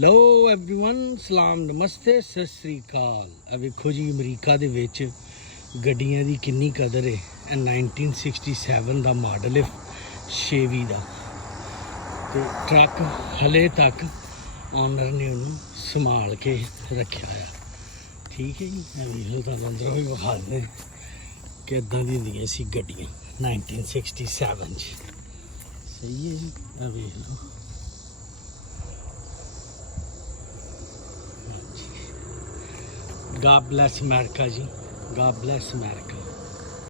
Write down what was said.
Hello everyone ਸਲਾਮ ਨਮਸਤੇ ਸਤਿ ਸ੍ਰੀ ਅਕਾਲ। ਆ ਵੇਖੋ ਜੀ ਅਮਰੀਕਾ ਦੇ ਵਿੱਚ ਗੱਡੀਆਂ ਦੀ ਕਿੰਨੀ ਕਦਰ ਹੈ। ਇਹ 1967 ਦਾ ਮਾਡਲ ਹੈ ਸ਼ੇਵੀ ਦਾ, ਤੇ ਟਰੱਕ ਹਲੇ ਤੱਕ ਓਨਰ ਨੇ ਉਹਨੂੰ ਸੰਭਾਲ ਕੇ ਰੱਖਿਆ ਆ। ਠੀਕ ਹੈ ਜੀ, ਇਹ ਵੇਖ ਲਓ, ਤੁਹਾਨੂੰ ਅੰਦਰੋਂ ਵੀ ਵਿਖਾ ਦਿੰਦੇ ਕਿ ਇੱਦਾਂ ਦੀ ਹੁੰਦੀਆਂ ਸੀ ਗੱਡੀਆਂ 1967 'ਚ। ਸਹੀ ਹੈ ਜੀ, ਇਹ ਵੇਖ ਲਓ। God bless America जी, God bless America।